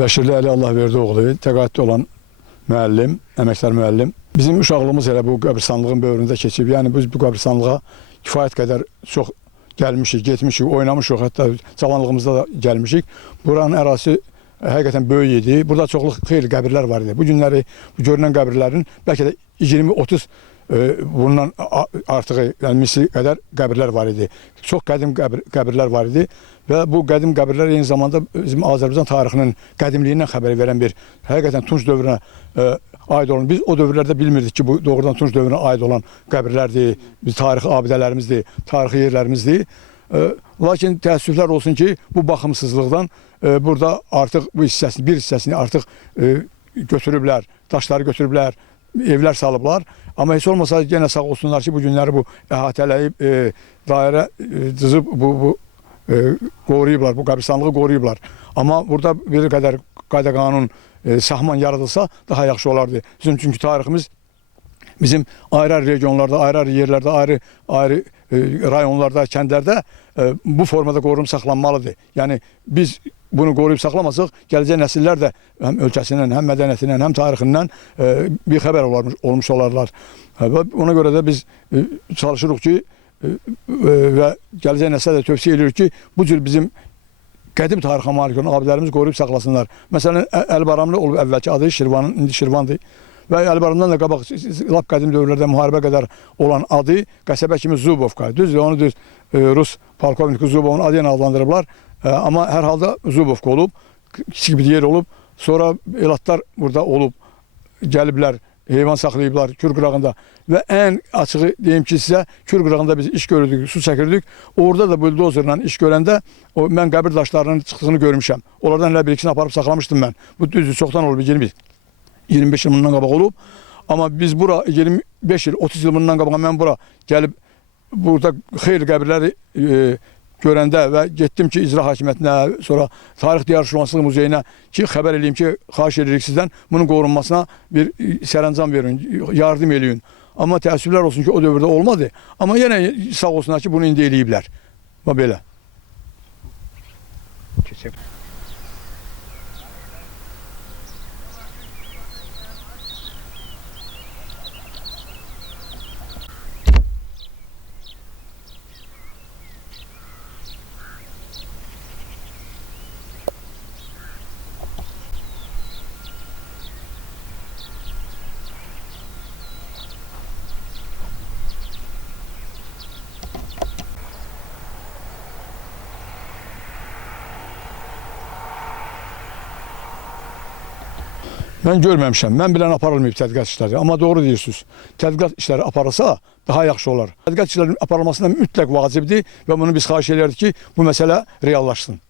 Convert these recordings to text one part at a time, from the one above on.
Bəşirli Əli Allahverdiyoğlu, təqaüddə olan müəllim, əməkdar müəllim. Bizim uşaqlığımız elə bu qəbristanlığın böyründə keçib. Yəni biz bu qəbristanlığa kifayət qədər çox gəlmişik, getmişik, oynamışıq, hətta cavanlığımızda da gəlmişik. Buranın ərazisi həqiqətən böyük idi. Burada çoxlu xeyli qəbirlər var idi. Bu günləri bu görünən qəbirlərin bəlkə də 20-30 bundan artığı, yəni misli qədər qəbirlər var idi. Çox qədim qəbirlər var idi və bu qədim qəbirlər eyni zamanda bizim Azərbaycan tarixinin qədimliyindən xəbər verən bir, həqiqətən Tunc dövrünə aid olan. Biz o dövrlərdə bilmirdik ki, bu doğrudan Tunc dövrünə aid olan qəbirlərdir, biz tarixi abidələrimizdir, tarixi yerlərimizdir. Lakin təəssüflər olsun ki, bu baxımsızlıqdan burada artıq bu hissəsini, bir hissəsini artıq götürüblər, daşları götürüblər, evlər salıblar. Amma heç olmasa yenə sağ olsunlar ki, bu günləri bu əhatələyib, dairə cızıb, bu qoruyublar, bu qəbristanlığı qoruyublar. Amma burada bir qədər qayda qanun, sahman yaradılsa daha yaxşı olardı. Çünki tariximiz bizim ayrı regionlarda, ayrı yerlərdə, ayrı rayonlarda, kəndlərdə bu formada qorunub saxlanmalıdır. Yəni biz bunu qoruyub saxlamasaq, gələcək nəsillər də həm ölkəsindən, həm mədəniyyətindən, həm tarixindən bir xəbər olmuş olarlar. Ona görə də biz çalışırıq ki, və gələcək nəsillə də tövsiyə edirik ki, bu cür bizim qədim tarixə malik olan abidələrimizi qoruyub saxlasınlar. Məsələn, Əlibaramlı olub əvvəlki adı Şirvanın, indi Şirvandır. Və Əlibaramdan da qabaq, lap qədim dövrlərdə müharibə qədər olan adı qəsəbə kimi Zubovka. Düzdür, onu düz Rus polkovniki Zubovun adı ilə adlandırıblar. Amma hər halda Zubovka olub, kiçik bir yer olub. Sonra elatlar burada olub, gəliblər, heyvan saxlayıblar Kür qırağında. Və ən açığı deyim ki, sizə Kür qırağında biz iş görürdük, su çəkirdik. Orada da buldozerlə iş görəndə mən qəbir daşlarının çıxdığını görmüşəm. Onlardan elə bir-ikisini aparıb saxlamışdım mən. Bu düzdür, çoxdan olub, 25 il bundan qabaq olub. Amma biz bura 25 il, 30 il bundan qabaq mən bura gəlib, burada xeyli qəbirləri görəndə və getdim ki, İcra Hakimiyyətinə, sonra Tarix Diyarşünaslıq Muzeyinə ki, xəbər edeyim ki, xahiş edirik sizdən bunun qorunmasına bir sərəncam verin, yardım eləyin. Amma təəssüflər olsun ki, o dövrdə olmadı. Amma yenə sağ olsunlar ki, bunu indi eləyiblər. Və belə. Keçək. Mən görməmişəm. Mən bilən aparılmayıb tədqiqat işləri. Amma doğru deyirsiniz. Tədqiqat işləri aparılsa daha yaxşı olar. Tədqiqat işlərinin aparılmasından mütləq vacibdir və bunu biz xahiş edərdik ki, bu məsələ reallaşsın.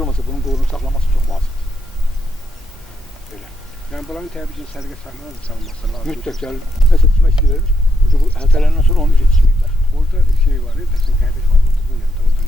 Heç olmasa bunun qorunub saxlaması çox lazımdır. Belə. Yəni bunların təbii ki, sərqə salınması lazım. Mütləq gəlir, nəsə içmək istəyirlərmiş. Bu hətələndən sonra onu içməyiblər. Orada şey var, bəsin qəbir var. Orada bu yanında.